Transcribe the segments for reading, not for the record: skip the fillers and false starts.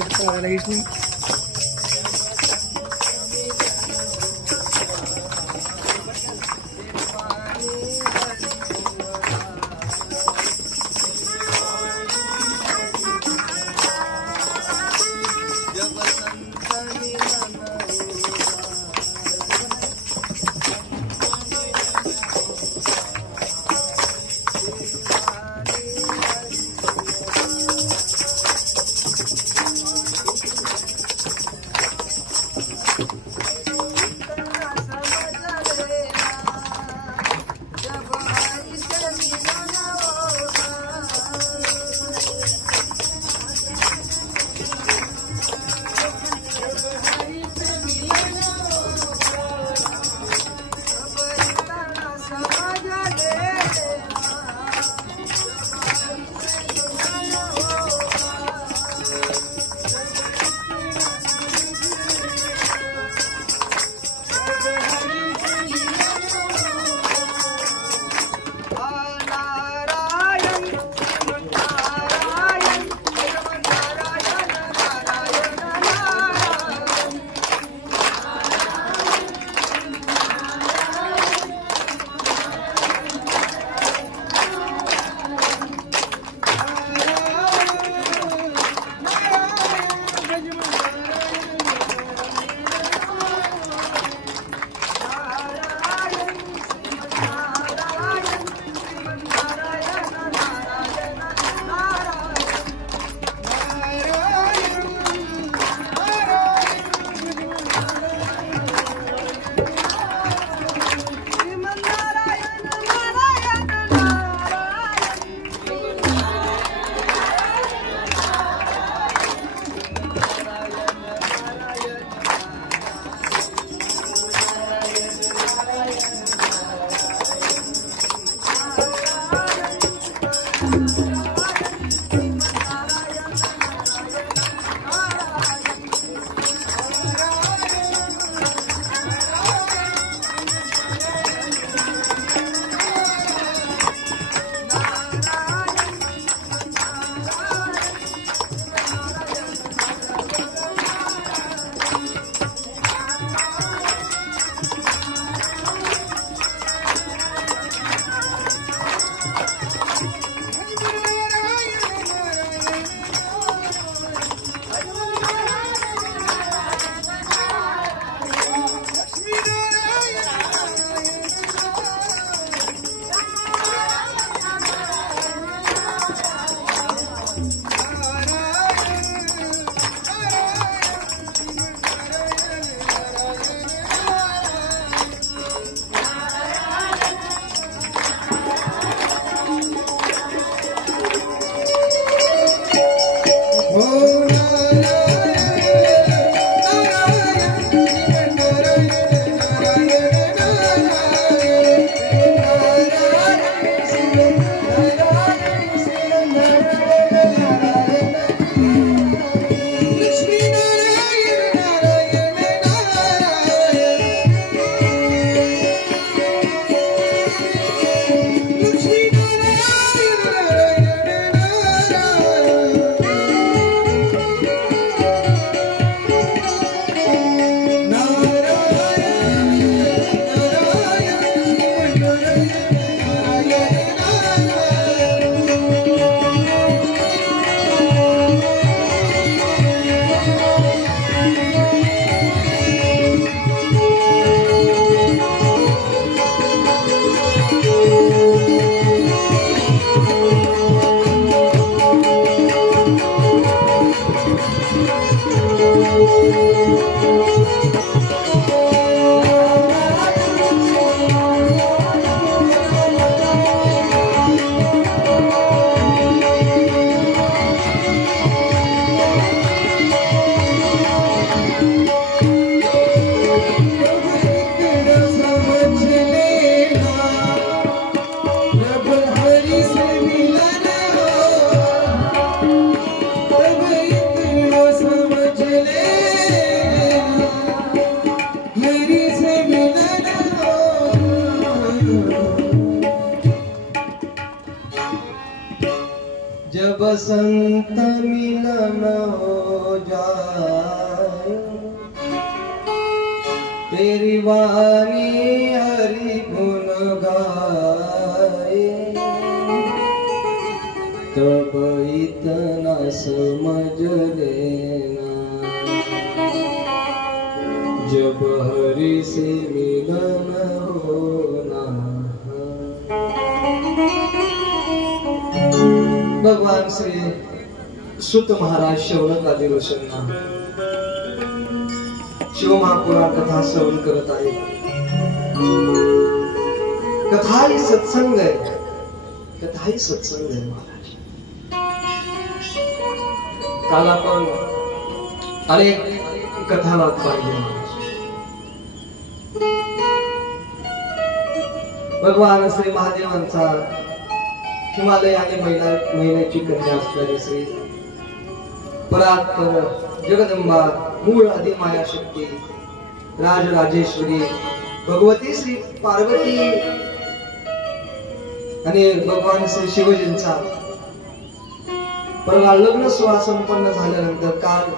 करायला हेच नाही. जब संत मिलन हो जाए, तेरी वाणी हरि गुण गाए, तब इतना समझ लेना, जब हरि से मिलन होना। भगवान श्री सुत महाराज शौनक आदी ऋषींना शिवमहापुराण कथा श्रवण करत आहे। कथा ही सत्संग आहे, कथा ही सत्संग आहे महाराज। काल आपण अनेक कथा पाहिल्या महाराज। भगवान श्री महादेवांचा हिमालय आणि महिन्याची कन्या असणारी श्री परात्पर जगदंबा मूळ आदि माया शक्ती राजराजेश्वरी भगवती श्री पार्वती आणि भगवान श्री शिवजींचा परवा लग्न सोहळा संपन्न झाल्यानंतर काल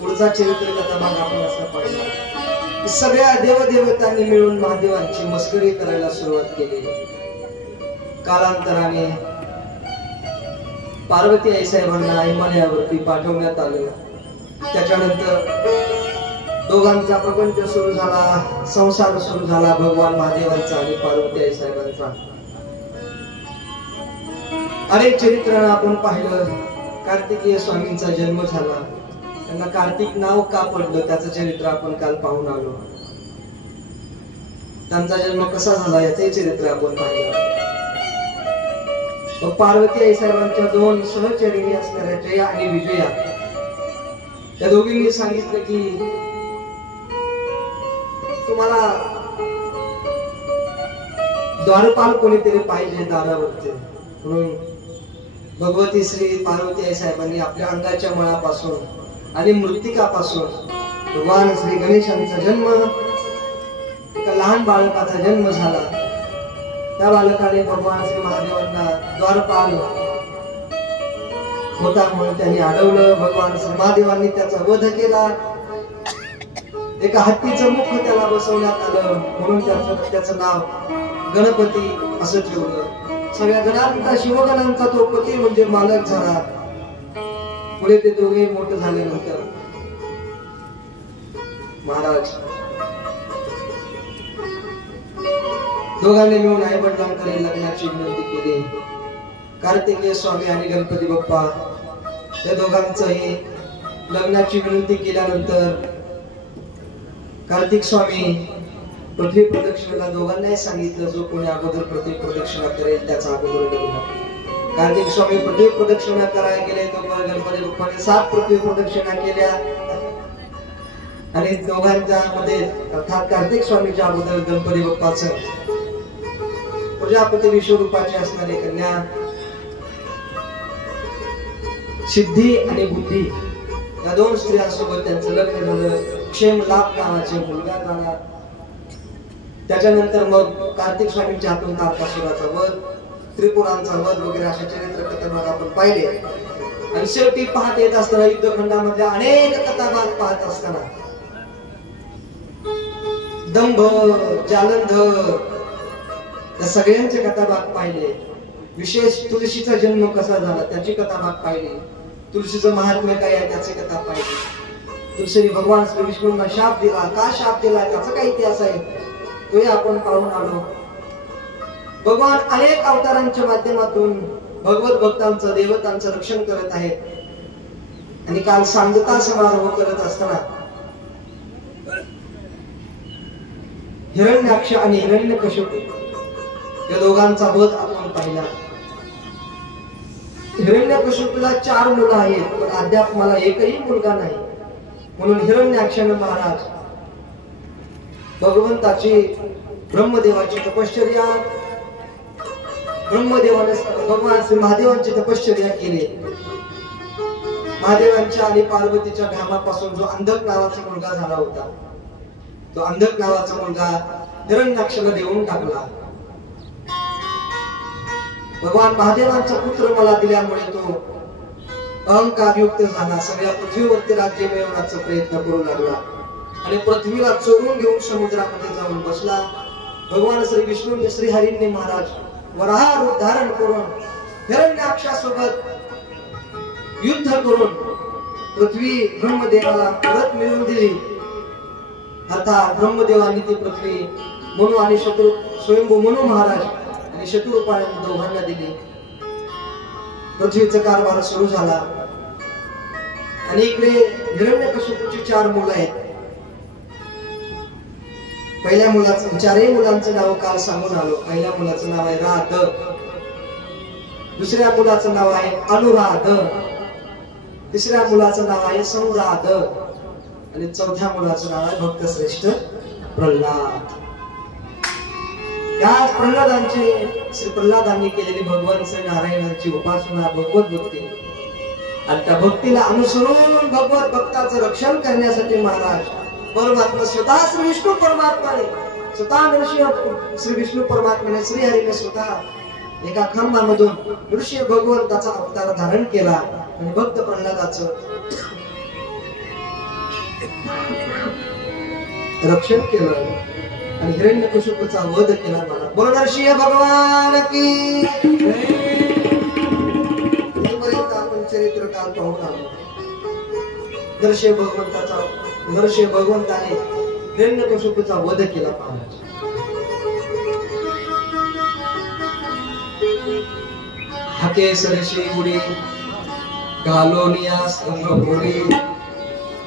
पुढचा चरित्र कथा भाग आपण असं पाहिला। सगळ्या देवदेवतांनी मिळून महादेवांची मस्करी करायला सुरुवात केली। कालांतराने पार्वती आई साहेबांना हिमालयावरती पाठवण्यात आलं। त्याच्यानंतर दोघांचा प्रपंच सुरू झाला, संसार सुरू झाला भगवान महादेवांचा आणि पार्वती आई साहेबांचा। अनेक चरित्र आपण पाहिलं। कार्तिकेय स्वामींचा जन्म झाला, त्यांना कार्तिक नाव का पडलं त्याचं चरित्र आपण काल पाहून आलो। त्यांचा जन्म कसा झाला याचे चरित्र आपण पाहिलं। पार्वती आई साहेबांच्या दोन सहचरिणी असणाऱ्या जया आणि विजया या दोघींनी सांगितलं की तुम्हाला द्वारपाल कोणीतरी पाहिजे दारावरचे, म्हणून भगवती श्री पार्वती आई साहेबांनी आपल्या अंगाच्या मळापासून आणि मृत्तिकापासून भगवान श्री गणेशांचा जन्म, एका लहान बाळकाचा जन्म झाला। त्या बालकाने भगवान श्री महादेवांना द्वारपाल होता म्हणून त्यांनी अडवलं। भगवान श्री महादेवांनी त्याचा वध केला। एका हत्तीचं मुख त्याला बसवण्यात आलं म्हणून त्याचं नाव गणपती असं ठेवलं। सगळ्या गणांचा शिवगणांचा तो पती म्हणजे मालक झाला। पुढे ते दोघे मोठे झाल्यानंतर महाराज दोघांनी मिळून आई वडिलांकडे लग्नाची विनंती केली। कार्तिकेय स्वामी आणि गणपती बाप्पा या दोघांचंही लग्नाची विनंती केल्यानंतर कार्तिक स्वामी पृथ्वी प्रदक्षिणेला दोघांनाही सांगितलं, जो कोणी अगोदर पृथ्वी प्रदक्षिणा करेल त्याचा अगोदर लग्न। कार्तिक स्वामी पृथ्वी प्रदक्षिणा करायला गेले, तो गणपती बाप्पाने 7 पृथ्वी प्रदक्षिणा केल्या आणि दोघांच्या मध्ये अर्थात कार्तिक स्वामीच्या अगोदर गणपती बाप्पाचं प्रजापती विश्वरूपाची असणारी कन्या सिद्धी आणि बुद्धी या दोन स्त्रियांसोबत त्यांचं लग्न झालं। क्षेमलाभ नावाचे मुलगा झाला। त्याच्यानंतर मग कार्तिक स्वामींच्या हातून तारकासुराचा वध, त्रिपुरांचा वध वगैरे अशा चरित्र कथानक आपण पाहिले। आणि शेवटी पाहत येत असताना युद्धखंडामधल्या अनेक कथाभाग पाहत असताना दंभ, जालंधर या सगळ्यांचे कथाभाग पाहिले। विशेष तुळशीचा जन्म कसा झाला त्याची कथाभाग पाहिली। तुळशीचं महात्म्य काय आहे त्याची कथा पाहिली। तुळशीने भगवान श्री विष्णूंना शाप दिला, का शाप दिला त्याचा काय इतिहास आहे तोही आपण पाहून आलो। भगवान अनेक अवतारांच्या माध्यमातून भगवत भक्तांचं देवतांचं रक्षण करत आहेत। आणि काल सांगता समारोह करत असताना हिरण्याक्ष आणि हिरण्यकशिपू या दोघांचा वध आपण पाहिला। हिरण्यकशिपूला 4 मुलं आहेत पण अद्याप मला एकही मुलगा नाही, म्हणून हिरण्याक्षाने महाराज भगवंताची ब्रह्मदेवाची तपश्चर्या, ब्रह्मदेवाने भगवान श्री महादेवांची तपश्चर्या केली। महादेवांच्या आणि पार्वतीच्या घामापासून जो अंधक नावाचा मुलगा झाला होता, तो अंधक नावाचा मुलगा हिरण्याक्षाला देऊन टाकला। भगवान महादेवांचा पुत्र मला दिल्यामुळे तो अहंकार युक्त झाला, सगळ्या पृथ्वीवरती राज्य मिळवण्याचा प्रयत्न करू लागला आणि पृथ्वीला चोरून घेऊन समुद्रामध्ये जाऊन बसला. भगवान श्री विष्णूने श्रीहरींनी महाराज वराह रूप धारण करून हिरण्याक्षासोबत युद्ध करून पृथ्वी ब्रह्मदेवाला परत मिळवून दिली. अर्थात ब्रह्मदेवांनी ती पृथ्वी मनु आणि शत्रु स्वयंभू मनु महाराज आणि शत्रुपाळांनी दोघांना दिली. पृथ्वीचा कारभार सुरू झाला आणि इकडे हिरण्यकशिपूची 4 मुलं आहेत. पहिल्या मुलाचं, 4ही मुलांचं नाव काल सांगून आलो. पहिल्या मुलाचं नाव आहे राध, दुसऱ्या मुलाचं नाव आहे अनुराध, तिसऱ्या मुलाचं नाव आहे संराध आणि चौथ्या मुलाचं नाव आहे भक्तश्रेष्ठ प्रल्हाद. त्या श्री प्रल्हादांनी केलेली भगवान श्री नारायणांची उपासना, भगवत भक्ती आणि त्या भक्तीला अनुसरून भगवत भक्ताचं रक्षण करण्यासाठी महाराज परमात्मा स्वतः श्री विष्णू परमात्माने श्री विष्णू परमात्म्याने श्रीहरीने स्वतः एका खांबामधून ऋषी भगवंताचा अवतार धारण केला आणि भक्त प्रल्हादाचं रक्षण केलं आणि हिरण्यकशिपूचा वध केला. मला बोल नरसिंह भगवान की. इथपर्यंत आपण चरित्र काल पाहून आलो. नरसिंह भगवंताने हिरण्यकशिपूचा वध केला. महाराज हाके सरशी गुडी घालोनिया स्तंभोडी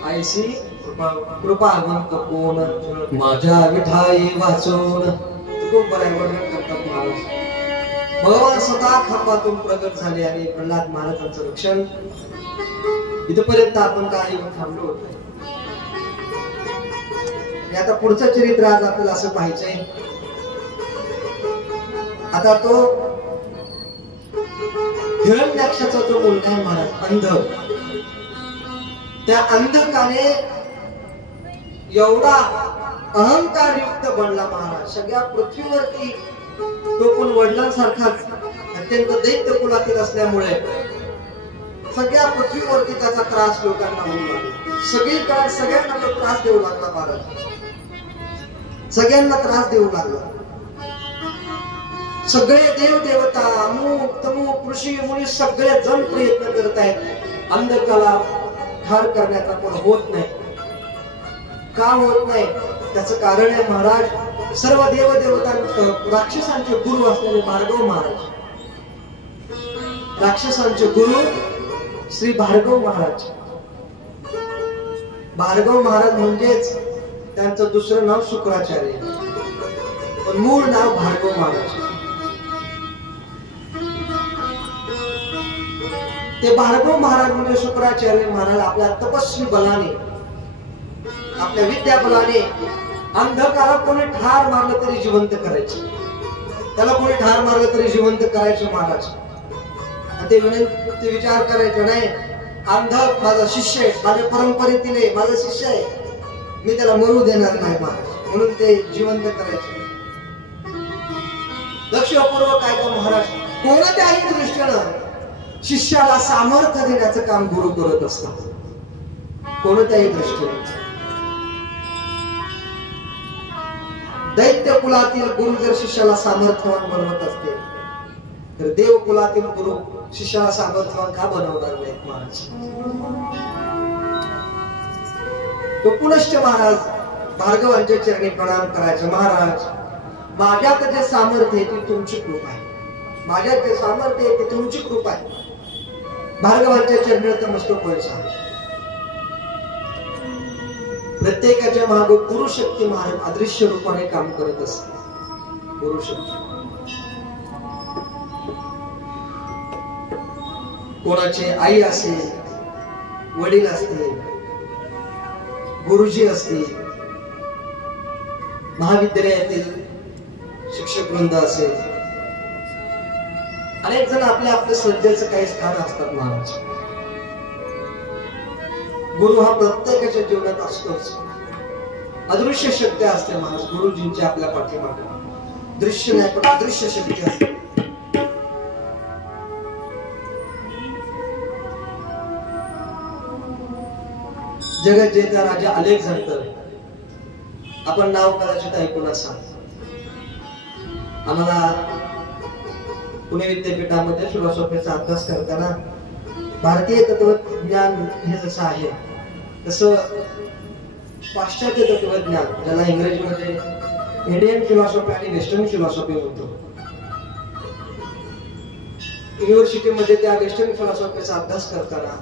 आयसी कृपावंत कोण माझ्या विठाई वाचून. खूप बऱ्या वर्णन करतात महाराज. भगवान स्वतः खांबातून प्रगट झाले आणि प्रल्हाद महाराजांचं रक्षण. इथपर्यंत आपण काही थांबलो होतो. आता पुढचं चरित्र आज आपल्याला असं पाहायचंय. आता तो हिरण्याक्षाचा जो मुलगा आहे महाराज, अंध, त्या अंधकाने एवढा अहंकार युक्त बनला महाराज. सगळ्या पृथ्वीवरती तो पण वडिलांसारखाच अत्यंत दैत्य कुलातील असल्यामुळे सगळ्या पृथ्वीवरती त्याचा त्रास लोकांना होऊ लागला. सगळीकडे सगळ्यांना तो त्रास देऊ लागला महाराज. सगळ्यांना त्रास देऊ लागला. सगळे देव देवता, अमुक तमुक ऋषी मुनी सगळे जण प्रयत्न करत आहेत अंधकाला ठार करण्याचा, पण होत नाही. का होत नाही त्याचं कारण आहे महाराज सर्व देव देवता राक्षसांचे गुरु असलेले भार्गव महाराज. राक्षसांचे गुरु श्री भार्गव महाराज. भार्गव महाराज म्हणजेच त्यांचं दुसरं नाव शुक्राचार्य, पण मूळ नाव भार्गव महाराज. ते भार्गव महाराज म्हणजे शुक्राचार्य महाराज आपल्या तपस्वी बलाने, आपल्या विद्या बलाने अंधकाला कोणी ठार मारलं तरी जिवंत करायचे. त्याला कोणी ठार मारलं तरी जिवंत करायचं महाराज. ते विचार करायचे नाही अंध माझा शिष्य आहे, माझ्या परंपरेतील माझा शिष्य आहे, मी त्याला मरू देणार नाही महाराज, म्हणून ते जिवंत करायचे. लक्षपूर्वक काय का महाराज कोणत्याही दृष्टीनं शिष्याला सामर्थ्य देण्याचं काम गुरु करत असतात. कोणत्याही दृष्टीने दैत्य कुलातील गुरु जर शिष्याला सामर्थ्यवान बनवत असते तर देव कुलातील गुरु शिष्याला सामर्थ्यवान का बनवणार नाहीत महाराज. तो पुनश्च महाराज भार्गवांच्या चरणी प्रणाम करायचं. महाराज माझ्यात जे सामर्थ्य आहे ती तुमची कृपा आहे, माझ्यात जे सामर्थ्य आहे ती तुमची कृपा आहे. भार्गवांच्या चरणी नतमस्तक व्हायचं. प्रत्येकाच्या मागे गुरुशक्ती महाराज अदृश्य रूपाने काम करत असते. गुरुशक्ती कोणाचे आई असेल, वडील असतील, गुरुजी असतील, महाविद्यालयातील शिक्षक वृंद असेल, अनेक जण आपल्या आपल्या श्रद्धेचं काही स्थान असतात महाराज. गुरु हा प्रत्येकाच्या जीवनात असतोच. अदृश्य शक्ती असते महाराज गुरुजींच्या आपल्या पाठीमागे. दृश्य नाही पण अदृश्य शक्ती असते. जगत जेता राजा अलेक्झांडर, आपण नाव कदाचित ऐकून असाल. आम्हाला पुणे विद्यापीठामध्ये फिलॉसॉफीचा अभ्यास करताना भारतीय तत्वज्ञान हे जसं आहे तसं पाश्चात्य तत्वज्ञान, ज्याला इंग्रजीमध्ये इंडियन फिलॉसॉफी आणि वेस्टर्न फिलॉसॉफी म्हणतो, युनिव्हर्सिटीमध्ये त्या वेस्टर्न फिलॉसॉफीचा अभ्यास करताना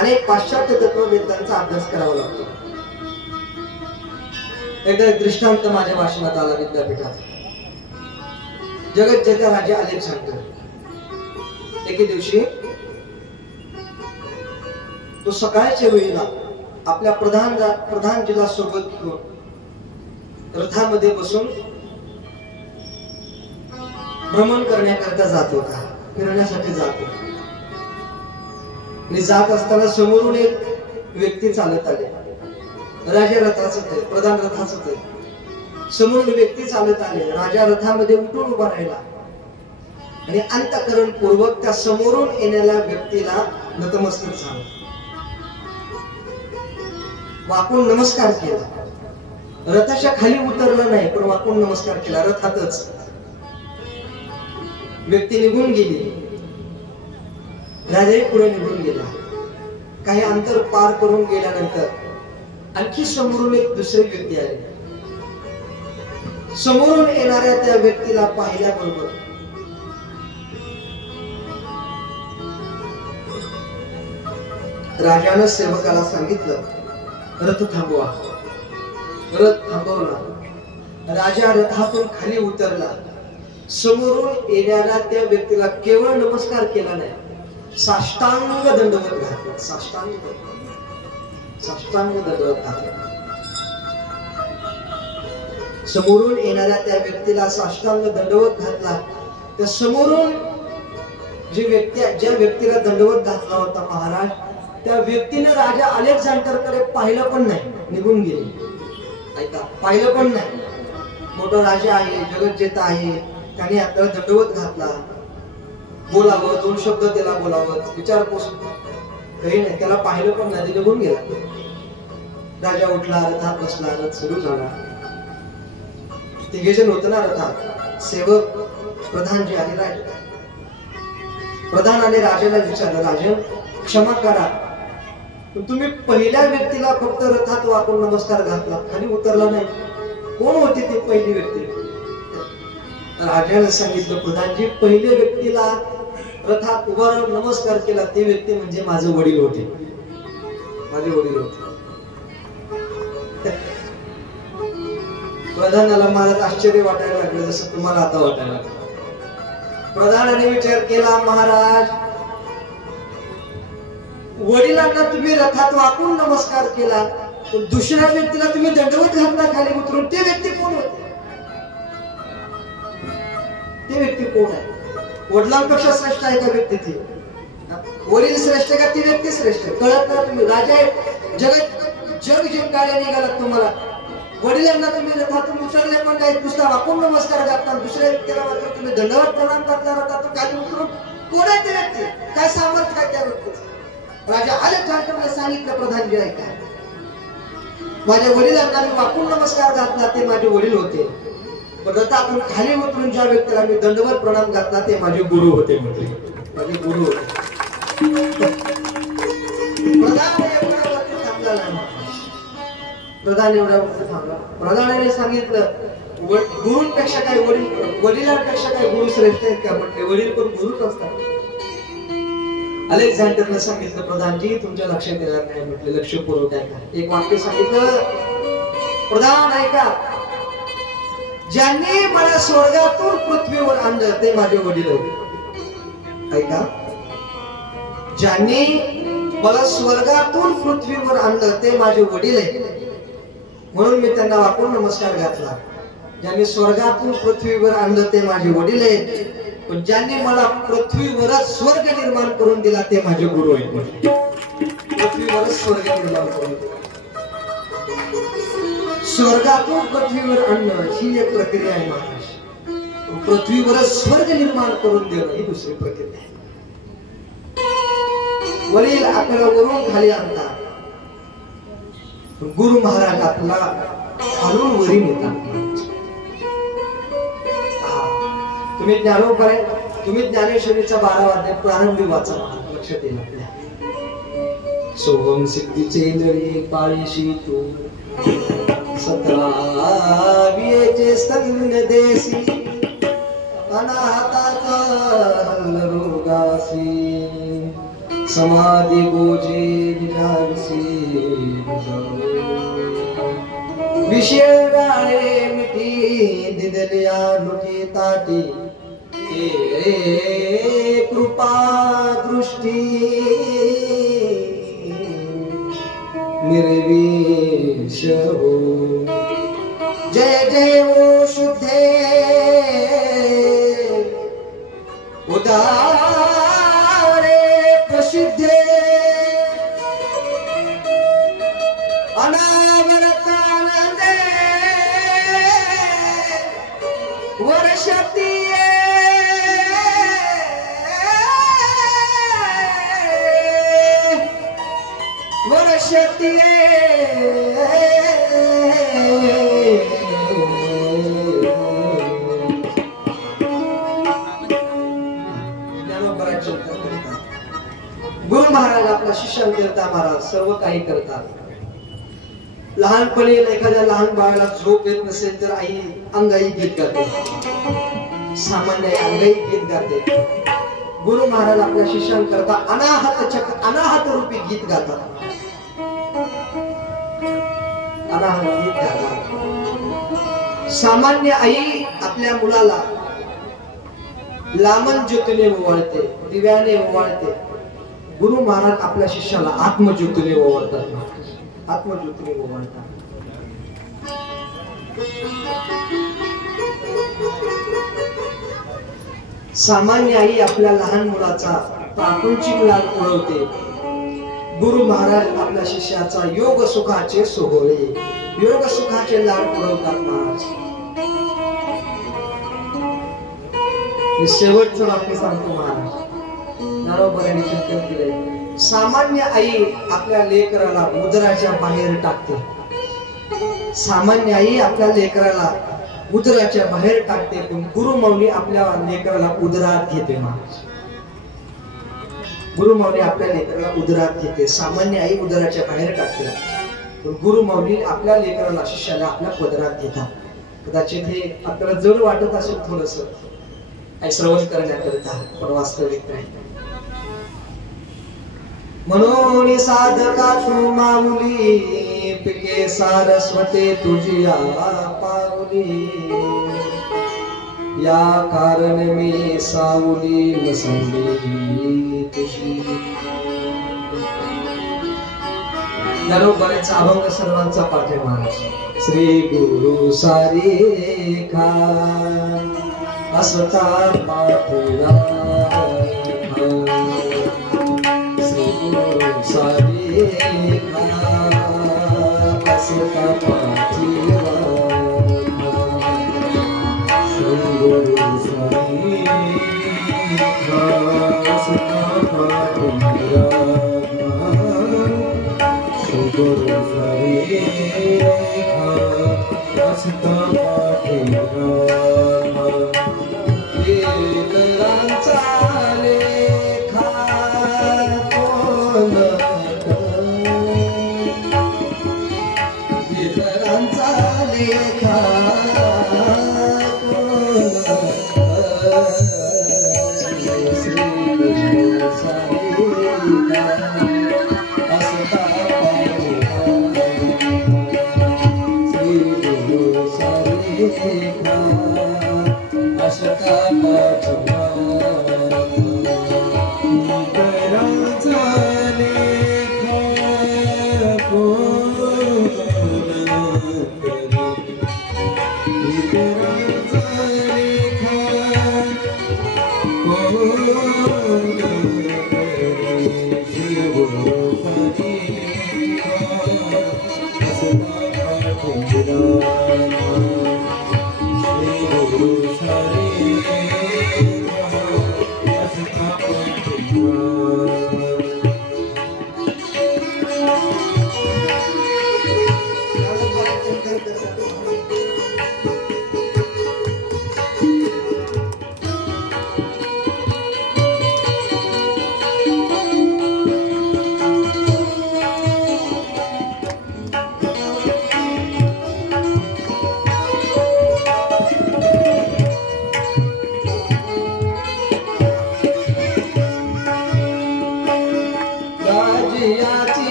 अनेक पाश्चात्य तत्ववेत्यांचा अभ्यास करावा लागतो. एकदा एक दृष्टांत माझ्या भाषणात आला विद्यापीठात. जगत जेता राजा अलेक्झांडर एके दिवशी तो सकाळच्या वेळेला आपल्या प्रधानजीला सोबत घेऊन रथामध्ये बसून भ्रमण करण्याकरता जात होता, फिरण्यासाठी जात होता. आणि जात असताना समोरून एक व्यक्ती चालत आले. राजा रथाच आहे, प्रधान रथाच आहे. समोरून व्यक्ती चालत आले. राजा रथामध्ये उठून उभा राहिला आणि अंतःकरण पूर्वक त्या समोरून येणाऱ्या व्यक्तीला नतमस्तक झाला, वाकून नमस्कार केला. रथाच्या खाली उतरला नाही, पण वाकून नमस्कार केला रथातच. व्यक्ती निघून गेली. राजाही पुढे निघून गेला. काही अंतर पार करून गेल्यानंतर आणखी समोरून एक दुसरी व्यक्ती आली. समोरून येणाऱ्या त्या व्यक्तीला पाहिल्याबरोबर राजानं सेवकाला सांगितलं, रथ थांबवा. रथ थांबवला. राजा रथातून खाली उतरला. समोरून येणाऱ्या त्या व्यक्तीला केवळ नमस्कार केला नाही, साष्टांग दंडवत घातला. साष्टांग दंडवत घातला. समोरून येणाऱ्या त्या व्यक्तीला साष्टांग दंडवत घातला. त्या समोरून ज्या व्यक्तीला दंडवत घातला होता महाराज, त्या व्यक्तीने राजा अलेक्झांडरकडे पाहिलं पण नाही, निघून गेले. ऐका, पाहिलं पण नाही. मोठा राजा आहे, जगत जेता आहे, त्याने आपल्याला दंडवत घातला. बोलावं, दोन शब्द त्याला बोलावं, विचारपूस काही नाही. त्याला पाहिलं पण नाही, निघून गेला. राजा उठला, रथात बसला. रथ सुरू झाला. तिघेजण होते ना रथात, सेवक, प्रधानजी आणि राजा. प्रधानाने राजाला विचारलं, राजन क्षमा करा, तुम्ही पहिल्या व्यक्तीला फक्त रथात वाकून नमस्कार घातला, खाली उतरला नाही. कोण होती ती पहिली व्यक्ती? राजाने सांगितलं, प्रधानजी पहिल्या व्यक्तीला रथात उभा राहून नमस्कार केला ती व्यक्ती म्हणजे माझे वडील होते. माझे वडील होते. प्रधानाला मला आश्चर्य वाटायला लागलं, जसं तुम्हाला आता वाटायला लागलं. प्रधानाने विचार केला, महाराज वडिलांना तुम्ही रथात वाकून नमस्कार केला, दुसऱ्या व्यक्तीला तुम्ही दंडवत घातला खाली उतरून, ते व्यक्ती कोण होते? ते व्यक्ती कोण आहे? वडिलांपेक्षा श्रेष्ठ आहे का व्यक्ती ती? वडील श्रेष्ठ का ती व्यक्ती श्रेष्ठ? कळत ना तुम्ही? राजा जग जिंकायला निघालात तुम्हाला. वडिलांना तुम्ही रथातून उतरले पण नाही, दुसरा वाकून नमस्कार घातला, दुसऱ्या व्यक्तीला मात्र तुम्ही दंडवत प्रणाम करता रथातून खाली उतरून. कोण आहे ते व्यक्ती? काय सामर्थ्य आहे त्या व्यक्तीचं? राजा अलेक्झांडरने सांगितलं, प्रधानजी ऐका, माझ्या वडिलांना मी वाकून नमस्कार घातला ते माझे वडील होते, पण रथातून खाली उतरून ज्या व्यक्तीला मी दंडवत प्रणाम घातला ते माझे गुरु होते. म्हणजे माझे गुरु होते. प्रधान एवढा थांबला. प्रधानाने सांगितलं, गुरुंपेक्षा काय वडिलांपेक्षा काय गुरु श्रेष्ठ आहेत का? म्हटले वडील पण गुरुच असतात. अलेक्झांडरने सांगितलं, प्रधानजी तुमच्या लक्षात येणार नाही. म्हटले लक्षपूर्वक ऐका. एक वाक्य सांगितलं, प्रधान ऐका, ज्यांनी मला स्वर्गातून पृथ्वीवर आणलं ते माझे वडील होते. ऐका, ज्यांनी मला स्वर्गातून पृथ्वीवर आणलं ते माझे वडील आहेत, म्हणून मी त्यांना वाकून नमस्कार घातला. ज्यांनी स्वर्गातून पृथ्वीवर आणलं ते माझे वडील आहेत, पण ज्यांनी मला पृथ्वीवरच स्वर्ग निर्माण करून दिला ते माझे गुरु आहेत. पृथ्वीवरच स्वर्ग निर्माण करून दिला. स्वर्गातून पृथ्वीवर आणणं ही एक प्रक्रिया आहे महाराज. पृथ्वीवरच स्वर्ग निर्माण करून देणं ही दुसरी प्रक्रिया आहे. वडील आपल्याला वरून खाली आणतात, गुरु महाराज आपल्याला खालून वरी नेतात. तुम्ही ज्ञानोबर आहे, तुम्ही ज्ञानेश्वरीचा 12 अध्याय प्रारंभी वाचा, लक्षात येईल आपल्या. सोहम सिद्धीचे लढे पाळीशी तू 17 स्तन देसी अनाहताचा हल्लरोगासी समाधी गोजे निरागसी विषय गाळे मिठी दिदल्या लुटी ताटी कृपा दृष्टी निर्विष हो. जय जय ओ शुद्धे उदारे प्रसिद्धे अनावरतानंदे वर्षती वर्षती गुरु महाराज आपल्या शिष्यांकरिता महाराज सर्व काही करतात. लहानपणी एखाद्या लहान बाळाला झोप येत नसेल तर आई अंगाई गीत गाते, सामान्य अंगाई गीत गाते. गुरु महाराज आपल्या शिष्यांकरिता अनाहत रूपी गीत गातात, अनाहत गीत गातात. सामान्य आई आपल्या मुलाला लामण ज्योतीने ओवाळते, दिव्याने ओवाळते. गुरु महाराज आपल्या शिष्याला आत्मज्योतीने ओवाळतात, आत्मज्योतीने ओवाळतात. सामान्य आई आपल्या लहान मुलाचा प्रापंचिक लाड उडवते. गुरु महाराज आपल्या शिष्याचा योग सुखाचे सोहळे, योग सुखाचे लाड उडवतात महाराज. शेवटचं वाक्य सांगतो महाराज, ज्ञानोबरांनी चिंतन केले. सामान्य आई आपल्या लेकराला उदराच्या बाहेर टाकते, सामान्य आई आपल्या लेकराला उदराच्या बाहेर टाकते, पण गुरुमौली आपल्या लेकराला उदरात घेते महाराज. गुरुमौली आपल्या लेकराला उदरात घेते. सामान्य आई उदराच्या बाहेर टाकते, पण गुरुमौली आपल्या लेकराला शिष्याला आपल्या पदरात घेतात. कदाचित हे आपल्याला जड वाटत असेल थोडस श्रवण करण्याकरिता, पण वास्तविक नाही. म्हणून साधका तू माऊली पिके सारस्वते तुझी पाऊली, या कारण मी सावली नसली तुझी. बरेच अभंग सर्वांचा पाठ आहे महाराज. श्री गुरु सारी रेखा असता पाठला, श्री गुरु सारी रेखा असता पाठला, श्री गुरु सारी रेखा असता पाठला, श्री गुरु सारी रेखा असता पाठला.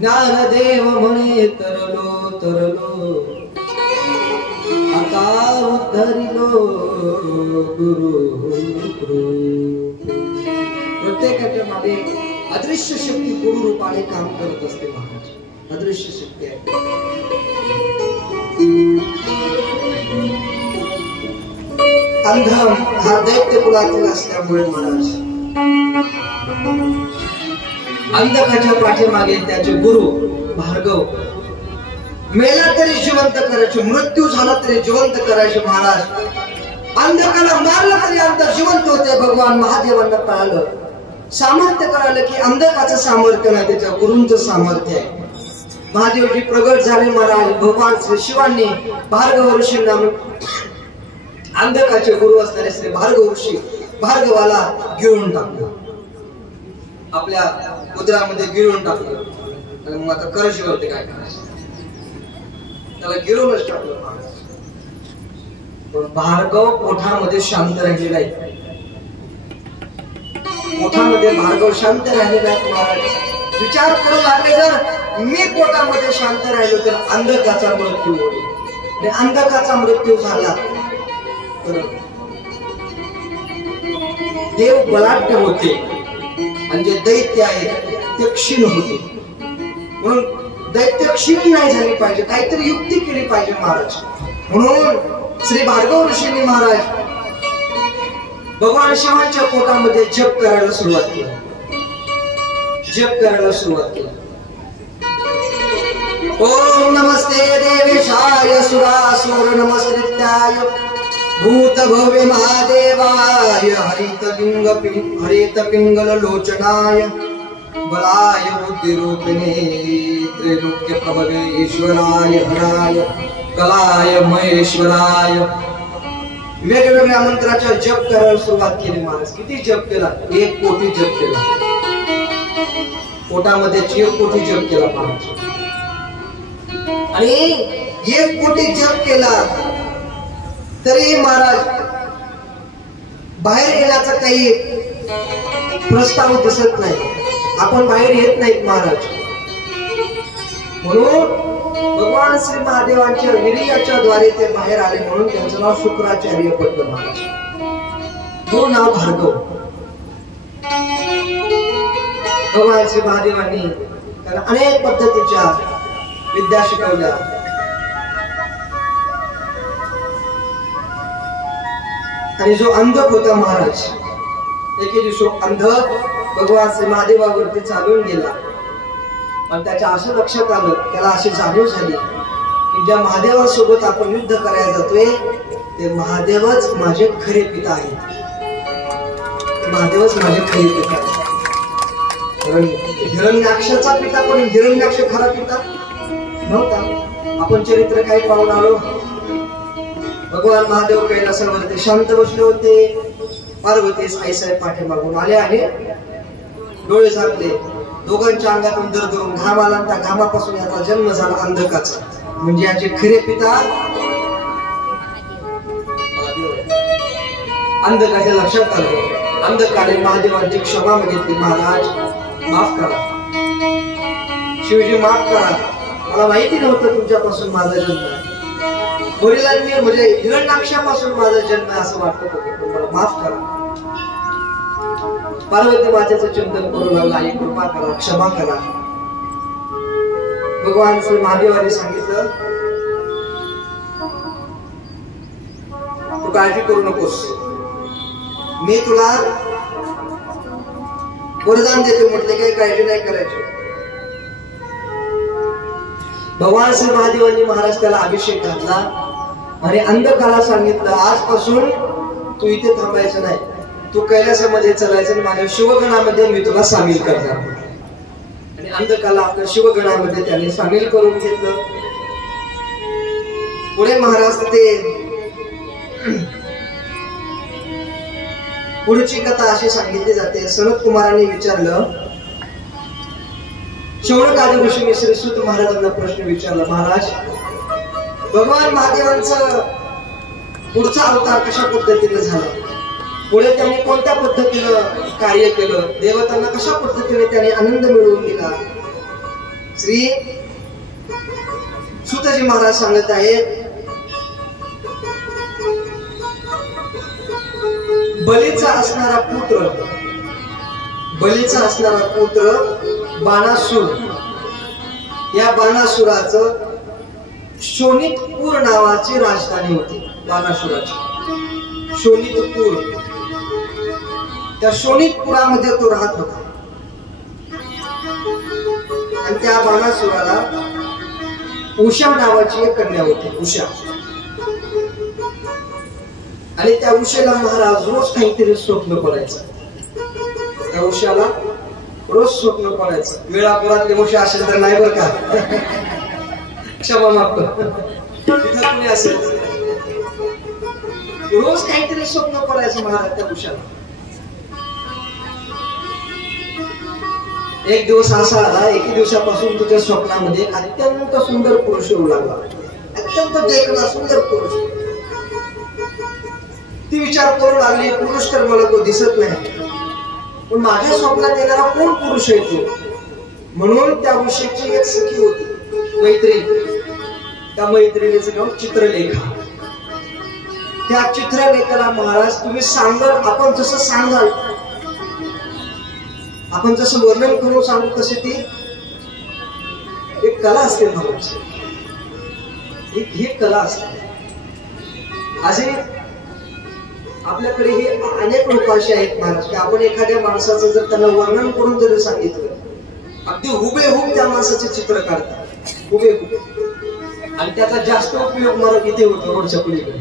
ज्ञानदेव म्हणे तरलो तरलो आता उद्धरिलो गुरु प्रत्येकाच्या मागे अदृश्य शक्ती गुरु रूपाने काम करत असते महाराज अदृश्य शक्ती आहे अंध हा दैत्य कुलातील असल्यामुळे महाराज अंधकाच्या पाठीमागे त्याचे गुरु भार्गव मेला तरी जिवंत करायचे मृत्यू झाला तरी जिवंत करायचे महाराज अंधकाला मारलं तरी अंध जिवंत होते भगवान महादेवांना कळालं सामर्थ्य कळालं की अंधकाचं सामर्थ्य नाही त्याच्या गुरूंचं सामर्थ्य आहे महादेवजी प्रगट झाले महाराज भगवान श्री शिवांनी भार्गव ऋषींना अंधकाचे गुरु असणारे श्री भार्गव ऋषी भार्गवाला गिळून टाकलं आपल्या उदरामध्ये गिळून टाकलं मग आता करायचे होते काय करायचं त्याला गिळूनच टाकलं महाराज. पण भार्गव कोठामध्ये शांत राहिलेला आहे. कोठामध्ये भार्गव शांत राहिलेला आहे. महाराज विचार करू लागले, जर मी कोठामध्ये शांत राहिलो तर अंधकाचा मृत्यू होईल. आणि अंधकाचा मृत्यू झाला तर देव बलाढ्य होते आणि जे दैत्य आहेत ते क्षीण होते. म्हणून दैत्य क्षीण नाही झाली पाहिजे, काहीतरी युक्ती केली पाहिजे महाराज. म्हणून श्री भार्गव ऋषींनी महाराज भगवान शिवांच्या पोटामध्ये जप करायला सुरुवात केली. जप करायला सुरुवात केली. ओम नमस्ते देवेशाय सुरासुर नमस्कृत्याय भूत भव्य महादेवाय हरित पिंगल लोचनाय बलाय बुद्धि रूपिणे त्रैलोक्य प्रभवे ईश्वराय हराय कलाय महेश्वराय. वेगवेगळ्या मंत्राचा जप करायला सुरुवात केली महाराज. किती जप केला? 1 कोटी जप केला. पोटामध्ये 1 कोटी जप केला महाराज. आणि 1 कोटी जप केला तरी महाराज बाहेर येण्याचा काही प्रस्ताव दिसत नाही. आपण बाहेर येत नाहीत महाराज. म्हणून भगवान श्री महादेवांच्या वीर्याच्या द्वारे ते बाहेर आले. म्हणून त्यांचं नाव शुक्राचार्य पडलं महाराज. तो नाव भार्गव. भगवान श्री महादेवांनी त्यांना अनेक पद्धतीच्या विद्या शिकवल्या. आणि जो अंधक होता महाराज, एके दिवशी अंध भगवान श्री महादेवावरती चालून गेला. पण त्याच्या असं लक्षात आलं, त्याला अशी जाणीव झाली की ज्या महादेवासोबत आपण युद्ध करायला जातोय ते महादेवच माझे खरे पिता आहेत. महादेवच माझे खरे पिता आहेत. हिरण्याक्षाचा पिता, पण हिरण्याक्ष खरा पिता नव्हता. आपण चरित्र काही पाहून आलो. भगवान महादेव कैलासावरती शांत बसले होते. पार्वतीस आईसाहेब पाठीमागून आले आहे. डोळे झाकले. दोघांच्या अंगातून दरदरून घाम आला. त्या घामापासून याचा जन्म झाला अंधकाचा. म्हणजे याचे खरे पिता अंधकाच्या लक्षात आलं. अंधकाने महादेवांची क्षमा मागितली. महाराज माफ करा, शिवजी माफ करा, मला माहिती नव्हतं तुमच्यापासून माझा जन्म आहे. वडिलांनी म्हणजे हिरण्याक्षापासून माझा जन्म आहे असं वाटत होतं. मला माफ करा. पार्वती मातेचं चिंतन करू लागला. आई कृपा करा, क्षमा करा. भगवान श्री महादेवांनी सांगितलं, तू काळजी करू नकोस, मी तुला वरदान देतो. म्हटले काही काळजी नाही करायची. भगवान श्री महादेवांनी महाराज त्याला अभिषेक घातला आणि अंधकाला सांगितलं, आजपासून तू इथे थांबायचं नाही, तू कैलासामध्ये चालायचं. माझ्या शिवगणामध्ये मी तुला सामील करणार. आणि अंधकाला आपल्या शिवगणामध्ये त्याने सामील करून घेतलं. पुढे महाराज ते पुढची कथा अशी सांगितली जाते. सनत कुमारांनी विचारलं, शौनकादी ऋषींनी श्री सूत महाराजांना प्रश्न विचारला, महाराज भगवान महादेवांचा पुढचा अवतार कशा पद्धतीने झाला, पुढे त्यांनी कोणत्या पद्धतीनं कार्य केलं, देवतांना कशा पद्धतीने त्यांनी आनंद मिळवून दिला. श्री सूतजी महाराज सांगत आहेत, बलीचा असणारा पुत्र बाणासूर, या बाणासुराचं शोणितपूर नावाची राजधानी होती. बाणासुराची शोणितपूर, त्या शोणितपुरामध्ये तो राहत होता. आणि त्या बाणासुराला उषा नावाची एक कन्या होती, उषा. आणि त्या उषेला महाराज रोज काहीतरी स्वप्न पडायचं. त्या उषाला रोज स्वप्न पडायचं. वेळापुरातले उषा असेल तर नाही बरं का, क्षमा मागतो, तिथं कुणी असेल. रोज काहीतरी स्वप्न पडायचं महाराज त्या उषाला. एक दिवस असा आला, एके दिवसापासून तुझ्या स्वप्नामध्ये अत्यंत सुंदर पुरुष येऊ लागला. अत्यंत देखणा सुंदर पुरुष. ती विचार करू लागली, पुरुष तर मला तो दिसत नाही, पण माझ्या स्वप्नात येणारा कोण पुरुष आहे तो. म्हणून त्या ऋषीची एक सखी होती, मैत्रीण. त्या मैत्रिणीचं नाव चित्रलेखा. त्या चित्रलेखाला महाराज तुम्ही सांगाल, आपण जसं सांगाल, आपण जसं वर्णन करून सांगू तसे ती एक कला असते महाराज. ही कला असते. असे आपल्याकडे हे अनेक लोक असे आहेत महाराज की आपण एखाद्या माणसाचं जर त्यांना वर्णन करून जरी सांगितलं, अगदी हुबेहूब त्या माणसाचे चित्र काढतात, हुबेहूब. आणि त्याचा जास्त उपयोग मला इथे होतो, रोडच्या पलीकडे.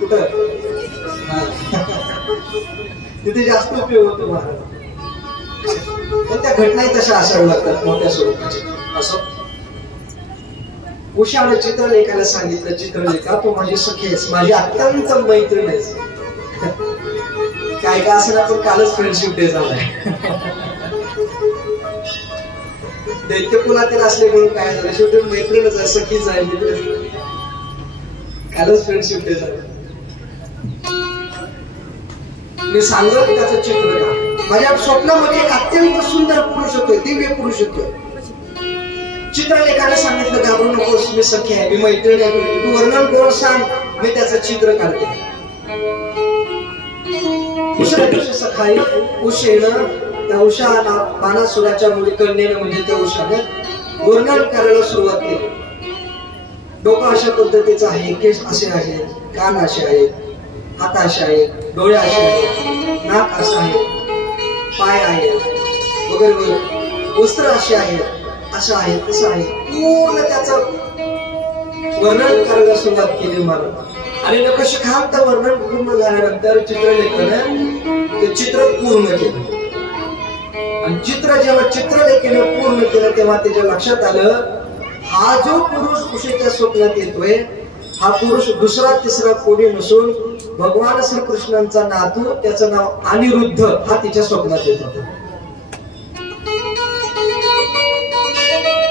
कुठं तिथे जास्त उपयोग होतो महाराज. पण त्या घटनाही तशा असाव्या लागतात मोठ्या स्वरूपाच्या. असं उषाने चित्रलेखाला सांगितलं, चित्रलेखा तू माझी सखी आहेस, माझी अत्यंत मैत्रीण आहेस. काय का असं आपण कालच फ्रेंडशिप डे झालाय. दैत्य कुलातील असले म्हणून काय झालं, शेवटी मैत्रीणच आहे, सखीच आहे, मित्रच. कालच फ्रेंडशिप डे झाला. मी सांगत त्याचं चित्र का माझ्या स्वप्नामध्ये एक अत्यंत सुंदर पुरुष होतोय, दिव्य पुरुष होतोय. चित्रलेखाने सांगितलं, घाबरू नकोस, मी सखी आहे, मी मैत्रीण आहे, तू वर्णन करून सांग, मी त्याचं चित्र काढते. दुसऱ्या दिवशी सकाळी उषेनं त्या उषा बाणासुराच्या मुली कन्येनं म्हणजे त्या उषाने वर्णन करायला सुरुवात केली. डोकं अशा पद्धतीचं आहे, केस असे आहेत, कान असे आहेत, हात असे आहेत, डोळे असे आहेत, नाक असं आहे, पाय आहेत वगैरे वगैरे, वस्त्र असे आहेत, असं आहे, तसं आहे. पूर्ण त्याचं वर्णन करायला सुरुवात केली मला. आणि नकशखांत वर्णन पूर्ण झाल्यानंतर चित्रलेखाने ते चित्र पूर्ण केलं. आणि चित्र जेव्हा चित्रलेखाने पूर्ण केलं तेव्हा त्याच्या लक्षात आलं, हा जो पुरुष उषेच्या स्वप्नात येतोय, हा पुरुष दुसरा तिसरा कोणी नसून भगवान श्रीकृष्णांचा नातू, त्याचं नाव अनिरुद्ध, हा तिच्या स्वप्नात येत होता.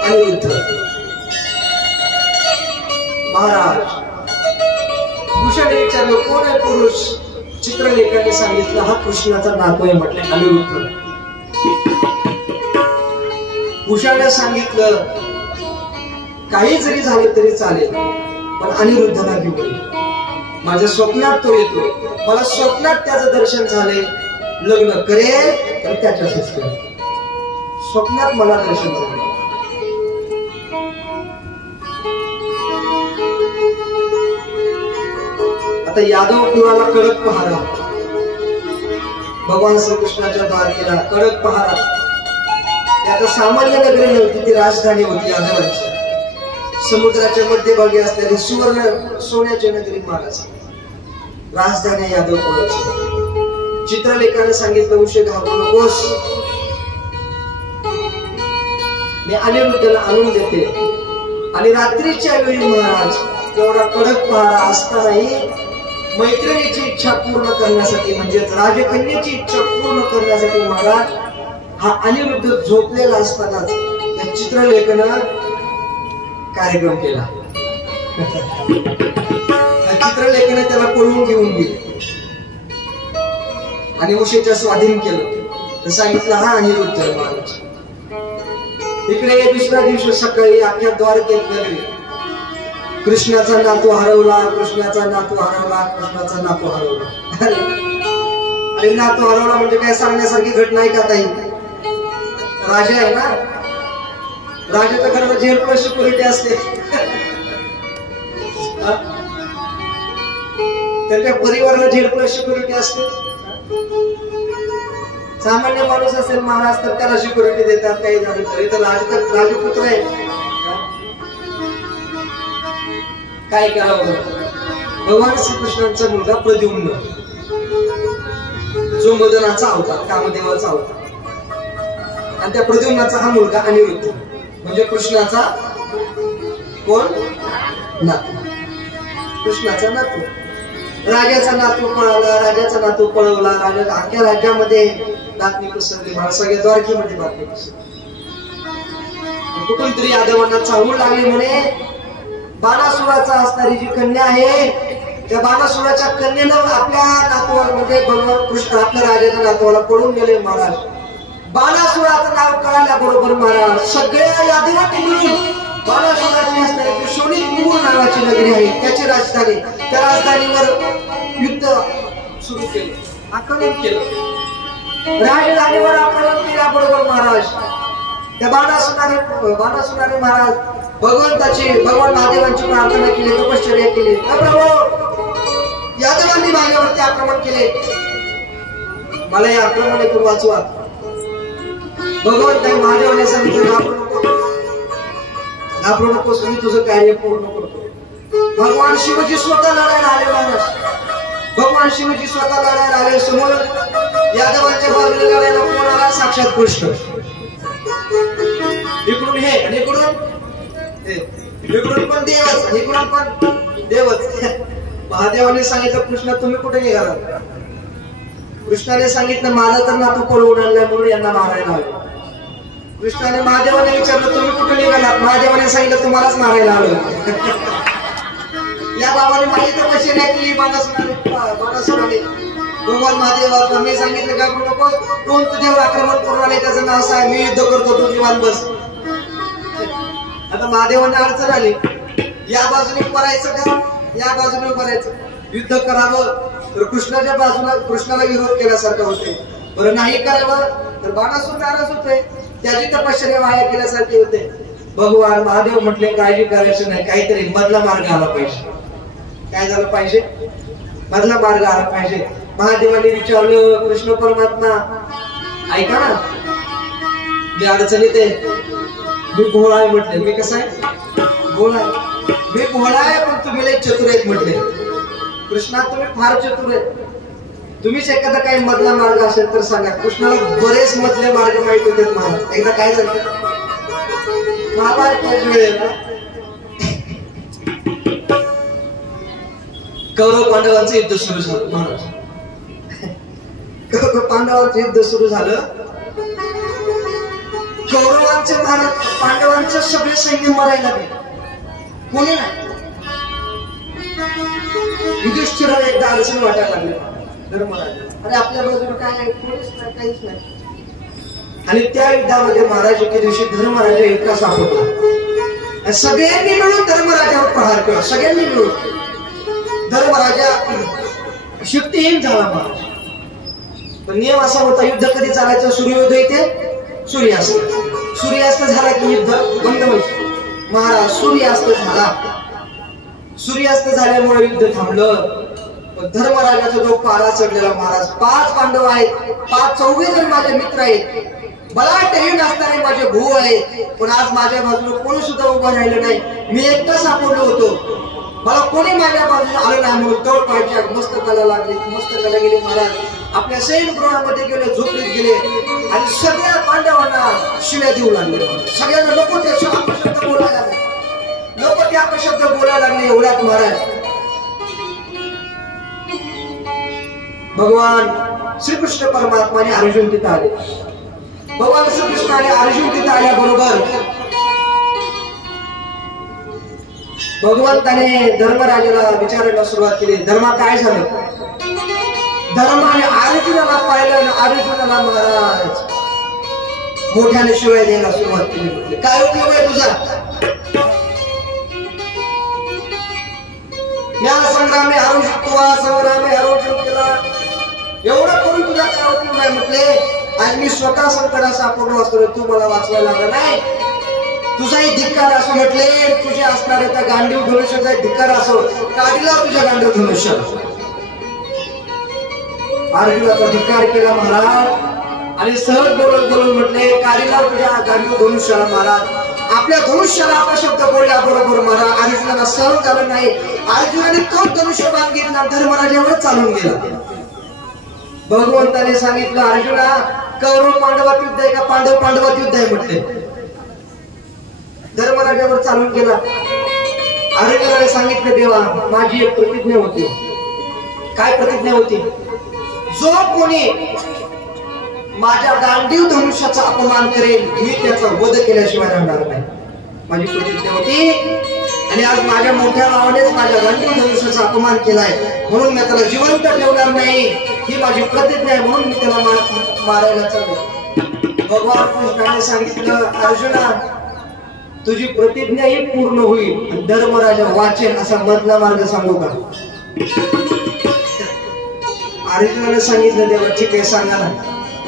अनिरुद्ध महाराज. उषाने विचारलं, कोण आहे पुरुष. चित्रलेखाने सांगितलं, हा कृष्णाचा नातू आहे, म्हटले अनिरुद्ध. उषाने सांगितलं, काही जरी झालं तरी चालेल, पण अनिरुद्धला घेऊन माझ्या स्वप्नात तो येतो, मला स्वप्नात त्याचं दर्शन झाले, लग्न करेल तर त्याच्याशीच करेल. स्वप्नात मला दर्शन झाले. आता यादव कुळाला कडक पहारा, भगवान श्रीकृष्णाच्या द्वारकेला कडक पहारा. आता सामान्य नगरी नव्हती, ती राजधानी होती यादवांची. समुद्राच्या मध्यभागी असलेली सुवर्ण सोन्याची नगरी महाराज, राजधानी यादव कुळाची. चित्रलेखाने सांगितलं, उषे घाबरू नकोस, मी अनिरुद्धला आणून देते. आणि रात्रीच्या वेळी महाराज एवढा कडक पहारा असतानाही मैत्रिणीची इच्छा पूर्ण करण्यासाठी, म्हणजे राजकन्याची इच्छा पूर्ण करण्यासाठी महाराज हा अनिरुद्ध झोपलेला असतानाच या चित्रलेखानं कार्यक्रम केला. चित्रलेखाने त्याला पळवून घेऊन गेले आणि उषेच्या स्वाधीन केलं. सांगितलं, हा अनिरुद्ध महाराज. इकडे दुसऱ्या दिवशी सकाळी अख्ख्या द्वारकेत नगरी, कृष्णाचा नातू हरवला, कृष्णाचा नातू हरवला, कृष्णाचा नातू हरवला. आणि नातू हरवला म्हणजे काय सांगण्यासारखी घटना आहे का ताई. राजा आहे ना, राजाच्या घराला जेल सिक्युरिटी असते, त्याच्या परिवाराला जेल सिक्युरिटी असते. सामान्य माणूस असेल महाराज तर त्याला सिक्युरिटी देतात, काही झालं तरी. तर राजपुत्र आहे, काय करावं. भगवान श्रीकृष्णांचा मुलगा प्रद्युम्न, जो मदनाचा अवतार, कामदेवाचा अवतार, आणि त्या प्रद्युम्नाचा हा मुलगा अनिरुद्ध, म्हणजे कृष्णाचा कोण नातू, कृष्णाचा नातू. राजाचा नातू पळाला, राजाचा नातू पळवला. राजा अख्ख्या राज्यामध्ये बातमी पसरली, मला सगळ्या द्वारकेमध्ये बातमी पसरली. कुठून तरी यादवांना चावून लागले म्हणे, बाणासुराचा असणारी जी कन्या आहे, त्या बाणासुराच्या कन्येनं आपल्या नातवाला म्हणजे भगवान कृष्ण आपल्या राजाच्या नातवाला पळून गेले महाराज. बाणासुराचं नाव कळाल्याबरोबर महाराज सगळ्या यादवांनी मिळून बाणासुराची असणारी शोणितपूर नावाची नगरी आहे त्याची राजधानी, त्या राजधानीवर युद्ध सुरू केलं, आक्रमण केलं. राजधानीवर आक्रमण केल्याबरोबर महाराज त्या बाणासुराने महाराज भगवान महादेवांची प्रार्थना केली, तपश्चर्या केली. प्रभू यादवांनी माझ्यावरती आक्रमण केले, मला या आक्रमणातून वाचवा. भगवंताने महादेवाने सांगितलं घाबरू नकोस, मी तुझं कार्य पूर्ण करतो. भगवान शिवजी स्वतः लढायला आले महाराज. भगवान शिवजी स्वतः लढायला आले. समोर यादवांच्या बाजूने लढायला कोण आला? साक्षात कृष्ण. इकडून हे आणि इकडून पण देवच आणि इकडून पण देवच. महादेवाने सांगितलं कृष्ण तुम्ही कुठे निघाला? कृष्णाने सांगितलं मला तर ना तू पळवून आणलाय म्हणून यांना मारायला आलो. कृष्णाने महादेवाने विचारलं तुम्ही कुठे निघालात? महादेवाने सांगितलं तुम्हालाच मारायला आलो. या बाबाने माझी तपश्चर्या केली बाणासुराने. भगवान महादेव मी सांगितलं का नको कोण तुझ्यावर आक्रमण करून आले त्याचं नाव सांग, मी युद्ध करतो, तू निवांत बस. आता महादेवांना अडचण आली, या बाजूने करायचं का या बाजूने करायचं, युद्ध करावं तर कृष्णाच्या बाजूला कृष्णाला विरोध केल्यासारखं होते, बरं नाही करावं तर बाणासुर नाराज होते, त्याची तपश्चर्या वाया केल्यासारखे होते. भगवान महादेव म्हटले काळजी करायचं नाही, काहीतरी मधला मार्ग आला पाहिजे. काय झालं पाहिजे? मधला मार्ग आला पाहिजे. महादेवाने विचारलं कृष्ण परमात्मा ऐका ना, मी अडचणीत आहे, मी भोळा आहे म्हटले. मी कसं आहे? भोळा आहे. मी भोळा आहे पण तुम्ही लय चतुर आहेत म्हटले. कृष्णा तुम्ही फार चतुर आहेत, तुम्हीच एखादा काही मधला मार्ग असेल तर सांगा. कृष्णाला बरेच मधले मार्ग माहित होते महाराज. एकदा काय झालं महाभारत वेळेला कौरव पांडवांचं युद्ध सुरू झालं महाराज. पांडवांचं युद्ध सुरू झालं. कौरवांचे महाराज पांडवांचे सगळे सैन्य मरायला लागले, कोणी नाही. युधिष्ठिराला एकदा अडचण वाटायला लागली धर्मराज, अरे आपल्या बाजूला काय नाही, कोणीच नाही, काहीच नाही. आणि त्या युद्धामध्ये महाराज एके दिवशी धर्मराजा एकटा सापडला. सगळ्यांनी मिळून धर्मराजावर प्रहार केला. सगळ्यांनी मिळून धर्मराजा शक्तिहीन झाला महाराज. पण नियम असा होता युद्ध कधी चालायचं? सूर्योदय ते सूर्यास्त. सूर्यास्त झाला की युद्ध बंद व्हायचं. महाराज सूर्यास्त झाला. सूर्यास्त झाल्यामुळे युद्ध थांबलं. धर्मराजाचा जो पारा चढलेला महाराज, 5 पांडव आहेत, 5 चौघे जण माझे मित्र आहेत, मला टहीन असणारे माझे भाऊ आहेत, पण आज माझ्या बाजूला कोणी सुद्धा उभं राहिलं नाही. मी एकटा सापडलो होतो, मला कोणी माझ्या बाजूला आलं नाही म्हणून तोड पाहिजे मस्तकाला लागले. मस्तकाला गेले महाराज, आपल्या सैनगृहामध्ये गेले, झोपडीत गेले आणि सगळ्या पांडवांना शिव्या देऊ लागले. सगळ्यांना नको ते अपशब्द बोलायला लागले, नको ते अपशब्द बोलायला लागले. एवढ्यात महाराज भगवान श्रीकृष्ण परमात्माने अर्जुन तिथे आले. भगवान श्रीकृष्णाने अर्जुन तिथे आल्याबरोबर भगवंताने धर्मराजाला विचारायला सुरुवात केली, धर्मा काय झालं? धर्माने अर्जुनाला पाहिलं, अर्जुनाला महाराज मोठ्याने शिवाय द्यायला सुरुवात केली. काय उपयोग आहे तुझा? या संग्रामे हरवू शकतो, संग्रामे हरवू केला, एवढं करून तुझा काय उपयोग नाही म्हटले. आज मी स्वतः संकटात सापडलो असतो, तू मला वाचवायला लागला नाही. तुझाही धिक्कार असो म्हटले, तुझ्या असणाऱ्या त्या गांडीव धनुष्याचा धिक्कार असो, काढीला तुझ्या गांडीव धनुष्य. अर्जुनाचा धिक्कार केला महाराज आणि सहज बोलून म्हटले, काढीला तुझ्या गांडीव धनुष्याला महाराज. आपल्या धनुष्याला अपशब्द बोलल्याबरोबर महाराज अर्जुनाला सहन झालं नाही. अर्जुनाने तो धनुष्यबाण घेतला, धर्मराजावर चालून गेला. भगवंताने सांगितलं अर्जुना, कौरव पांडवात युद्ध आहे का पांडव पांडवात युद्ध आहे म्हटले. धर्मराजावर चालून गेला. अर्जुनाने सांगितलं देवा माझी एक प्रतिज्ञा होती. काय प्रतिज्ञा होती? जो कोणी माझ्या गांडीव धनुष्याचा अपमान करेल मी त्याचा वध केल्याशिवाय राहणार नाही. माझी प्रतिज्ञा होती. आणि आज माझ्या मोठ्या भावानेच माझ्या गांधी धनुष्याचा अपमान केलाय, म्हणून मी त्याला जिवंत ठेवणार नाही, ही माझी प्रतिज्ञा आहे, म्हणून मी त्याला मारायला चाललो. भगवान कृष्णाने सांगितलं, अर्जुना तुझी प्रतिज्ञा ही पूर्ण होईल, धर्मराजा वाचेल असा मधला मार्ग सांगू का? अर्जुनाने सांगितलं, देवा ठीक आहे सांगा ना,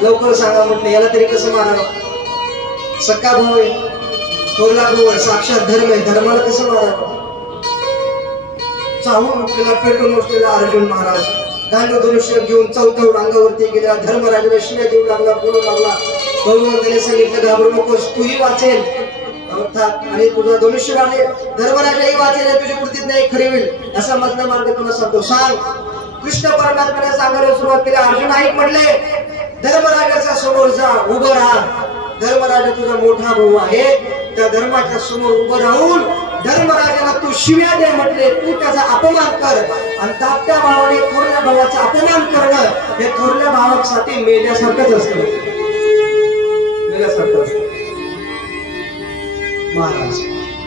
लवकर सांगा म्हटलं. याला तरी कसं मारावं? सक्का भाऊ आहे, थोरला भाऊ आहे, साक्षात धर्म आहे, धर्माला कसं मारावं? चाहून उठलेला पेटून उठलेला अर्जुन महाराज गांड धनुष्य घेऊन चौथावर अंगावरती गेला. धर्मराजाला शिव्या देऊ लागला, बोलू लागला. भगवंताने सांगितलं, घाबरू नकोस, तूही वाचेल अर्थात आणि तुझा धनुष्यबाणे धर्मराजाही वाचेल, तुझी प्रतिज्ञा खरी होईल असा मधला मार्ग तुला सांगतो. सांग. कृष्ण परमात्म्याने सांगायला सुरुवात केली. अर्जुन ऐक म्हटले, धर्मराजाच्या समोर जा, उभं राहा. धर्मराजा तुझा मोठा भाऊ आहे, त्या धर्माच्या समोर उभं राहून धर्मराजाला तू शिव्या दे म्हटले, तू त्याचा अपमान कर. आणि धाकट्या भावाने थोरल्या भावाचा अपमान करणं हे थोरल्या भावासाठी मेल्यासारखंच असतं, मेल्यासारखं असतं. महाराज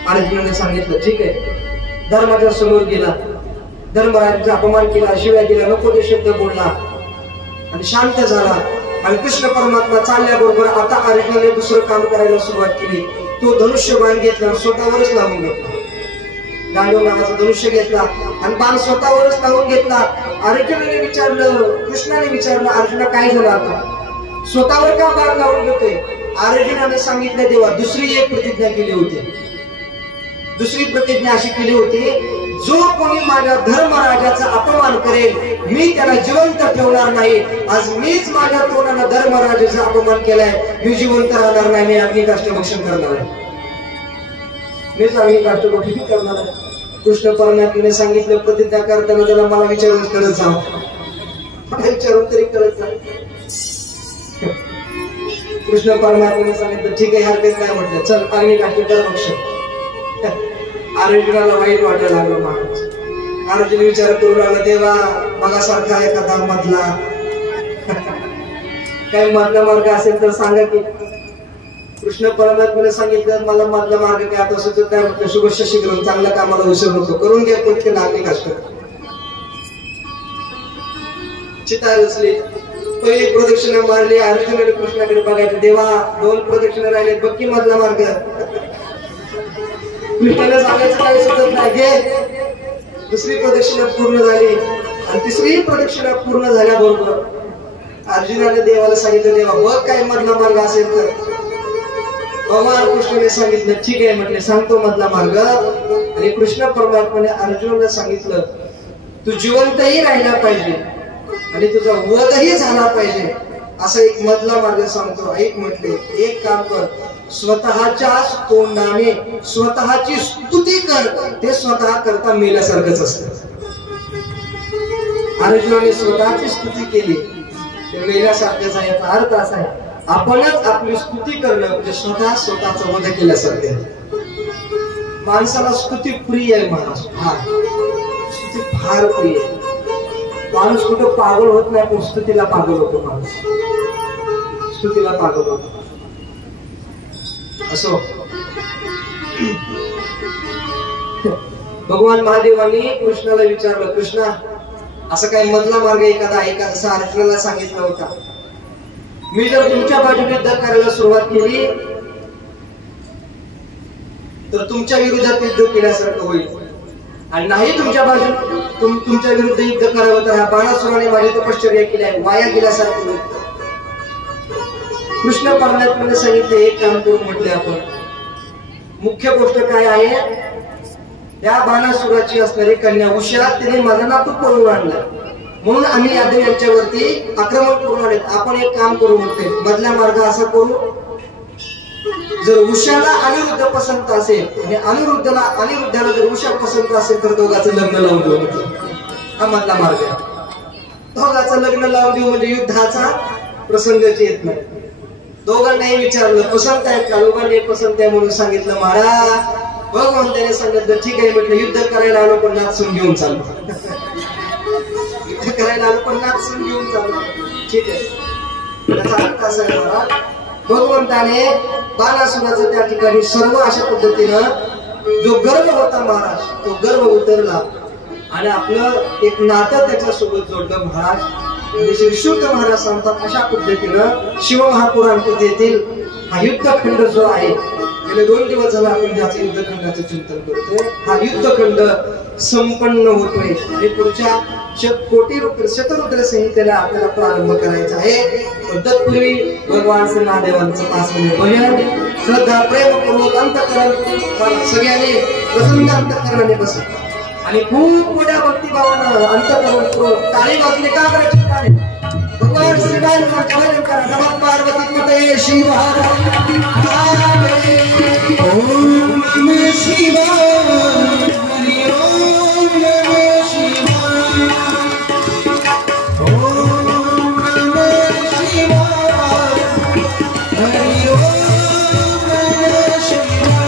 अर्जुनाने सांगितलं, ठीक आहे. धर्माच्या समोर गेला, धर्मराजाचा अपमान केला, शिव्या दिला, नको ते शब्द बोलला आणि शांत झाला. आणि कृष्ण परमात्मा चालल्याबरोबर आता अर्जुनाने दुसरं काम करायला सुरुवात केली. तो धनुष्यबाण घेतला, स्वतःवरच लावून घेतला. गांडव नावाचा धनुष्य घेतला आणि बाण स्वतःवरच लावून घेतला. अर्जुनाने विचारलं, कृष्णाने विचारलं, अर्जुना काय झालं आता? स्वतःवर का बाण लावून घेतोय? अर्जुनाने सांगितलं, देवा दुसरी एक प्रतिज्ञा केली होती. दुसरी प्रतिज्ञा अशी केली होती, जो कोणी माझ्या धर्मराजाचा अपमान करेल मी त्याला जिवंत ठेवणार नाही. आज मीच माझ्या तोंडाने धर्मराजाचा अपमान केलाय, मी जिवंत राहणार नाही, मी अग्निकाष्ठ भक्षण करणार आहे, मीच अग्निकाष्ठ भक्षण करणार आहे. कृष्ण परमात्म्याने सांगितलं, प्रतिज्ञा करताना त्याला मला विचारून करत जा, मला विचारून तरी करत जा. कृष्ण परमात्म्याने सांगितलं, ठीक आहे, हरकत नाही म्हटलं, चल अग्निकाष्ठ कर भक्षण. अर्जुनाला वाईट वाटायला लागलं. महाराज अर्जुन विचार करू लागला, देवा मगासारखा एखादा मधला काही मधला मार्ग असेल तर सांगा की. कृष्ण परमात्म्याने सांगितलं, मला मधला मार्ग काय आता सुचत नाही म्हटलं. शुभस्य शीघ्र, चांगल्या कामाला उशीर नको, करून घ्या पटकन अग्निकाष्ठ. चिता रचली, पहिली प्रदक्षिणा मारली. अर्जुनाने कृष्णाकडे बघायचं, देवा 2 प्रदक्षिणा राहिले, बक्की मधला मार्ग. कृष्णाला सांगायचं काही सुचत नाही. घे. दुसरी प्रदक्षिणा पूर्ण झाली आणि तिसरी प्रदक्षिणा पूर्ण झाल्याबरोबर अर्जुनाने देवाला सांगितलं, देवा बघ काय मधला मार्ग असेल तर. भगवान कृष्णाने सांगितलं, ठीक आहे म्हटले, सांगतो मधला मार्ग. आणि कृष्ण परमात्म्याने अर्जुनाला सांगितलं, तू जिवंतही राहिला पाहिजे आणि तुझा वधही झाला पाहिजे असं एक मधला मार्ग सांगतो. ऐक म्हटले, एक काम कर, स्वतःच्या तोंडाने स्वतःची स्तुती कर, ते स्वतः करता मेल्यासारखंच असतं. अर्जुनाने स्वतःची स्तुती केली, ते मेल्यासारखंच आहे. याचा अर्थ असा आहे, आपणच आपली स्तुती करणं म्हणजे स्वतःचा वध केल्यासारखे. माणसाला स्तुती प्रिय आहे महाराज, स्तुती फार प्रिय आहे. माणूस कुठं पागल होत नाही, पण स्तुतीला पागल होतो. माणूस स्तुतीला पागल होतो. असो, भगवान महादेवांनी कृष्णाला विचारलं, कृष्णा असं काही मधला मार्ग एखादा आहे का? जसं अर्जुनाला सांगितलं होता, मी जर तुमच्या बाजूने युद्ध करायला सुरुवात केली तर तुमच्या विरोधात युद्ध केल्यासारखं होईल, आणि नाही तुमच्या बाजूने तुमच्या विरुद्ध युद्ध करावं तर ह्या बाणासुराने माझी तपश्चर्या केली आहे, वाया गेल्यासारखं होईल. कृष्ण परमात्म्याने सांगितलं, एक काम करू म्हटले आपण. मुख्य गोष्ट काय आहे, या बाणासुराची असणारी कन्या उषा तिने माझा नातू पळून आणला, म्हणून आम्ही यादव यांच्यावरती आक्रमण करून आले. आपण एक काम करू म्हटले, मधला मार्ग असा करू, जर उषाला अनिरुद्ध पसंत असेल आणि अनिरुद्धाला जर उषा पसंत असेल तर दोघांचं लग्न लावून देऊ म्हटलं. हा मधला मार्ग आहे. दोघांचं लग्न लावून देऊ म्हणजे युद्धाचा प्रसंगच येत नाही. दोघांनाही विचारलं, पसंत आहे का? दोघांनी पसंत आहे म्हणून सांगितलं. महाराज भगवंताने सांगितलं, ठीक आहे म्हटलं, युद्ध करायला आलो पण नाचून घेऊन चाललो. युद्ध करायला आलो पण नाचून घेऊन चाललो. ठीक आहे. त्याचा अर्थ असा आहे, भगवंताने बाणासुराचं त्या ठिकाणी सर्व अशा पद्धतीनं जो गर्व होता महाराज तो गर्व उतरला आणि आपलं एक नातं त्याच्यासोबत जोडलं महाराज. म्हणजे श्री शुद्ध महाराज सांगतात अशा पद्धतीनं शिवमहापुराण कथेतील हा युद्धखंड जो आहे, गेले 2 दिवस झाला आपण ज्याचं युद्धखंडाचं चिंतन करतोय, हा युद्धखंड संपन्न होतोय आणि पुढच्या शतरुद्र संहितेला आपल्याला प्रारंभ करायचा आहे. तत्पूर्वी भगवान श्री महादेवांचं 5 मिनिट भजन श्रद्धा प्रेमपूर्वक अंतःकरण सगळ्यांनी प्रसन्न अंतःकरणाने बसत आणि खूप मोठ्या भक्तिभावानं अंतःकरण टाळी वाजली का करायची. भगवान श्रीरामांच्या भजन करा. नमः पार्वती पतये शिव हर ओम नमः शिवाय हरि ओम नमः शिवाय ओम नमः शिवाय हरि ओम नमः शिवाय.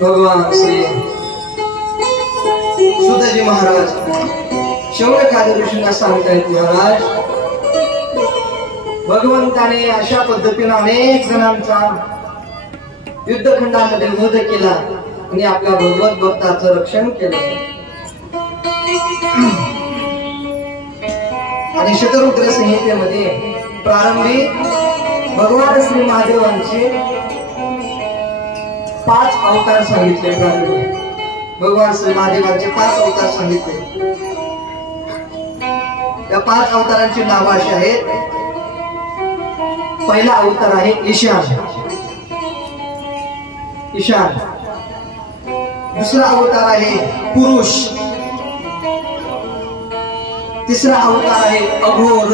भगवान श्री सुतजी महाराज शौनकादी ऋषींना सांगतायत, महाराज भगवंताने अशा पद्धतीने अनेक जणांचा युद्धखंडामध्ये वध केला आणि आपल्या भगवत भक्ताचं रक्षण केलं. आणि शतरुद्र संहितेमध्ये प्रारंभी भगवान श्री महादेवांचे 5 अवतार सांगितले. भगवान श्री महादेवांचे 5 अवतार सांगितले. त्या 5 अवतारांची नावं अशी आहेत. पहिला अवतार आहे ईशान. ईशान. दुसरा अवतार आहे पुरुष. तिसरा अवतार आहे अघोर.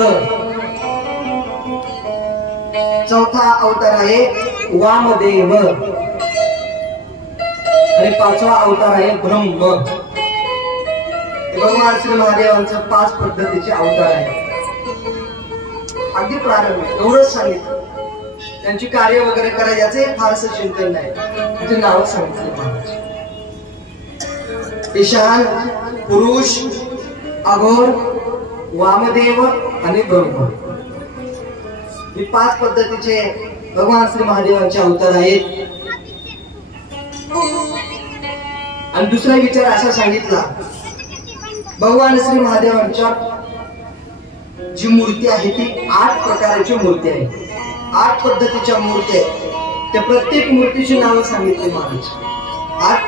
चौथा अवतार आहे वामदेव आणि 5वा अवतार आहे ब्रह्म. भगवान श्री महादेवांचे 5 पद्धतीचे अवतार आहे. अगदी प्रारंभी एवढंच सांगितलं. त्यांची कार्य वगैरे करायचे याचे फारसं चिंतन नाही. त्याचे नाव सांगितले महाराज. ईशान, पुरुष, अघोर, वामदेव आणि ब्रह्म. ही 5 पद्धतीचे भगवान श्री महादेवांचे अवतार आहेत. आणि दुसरा विचार असा सांगितला, भगवान श्री महादेवांच्या जी मूर्ती आहे ती 8 प्रकारची मूर्ती आहे. 8 पद्धतीच्या मूर्ती आहेत. त्या प्रत्येक मूर्तीची नावं सांगितली महाराज. 8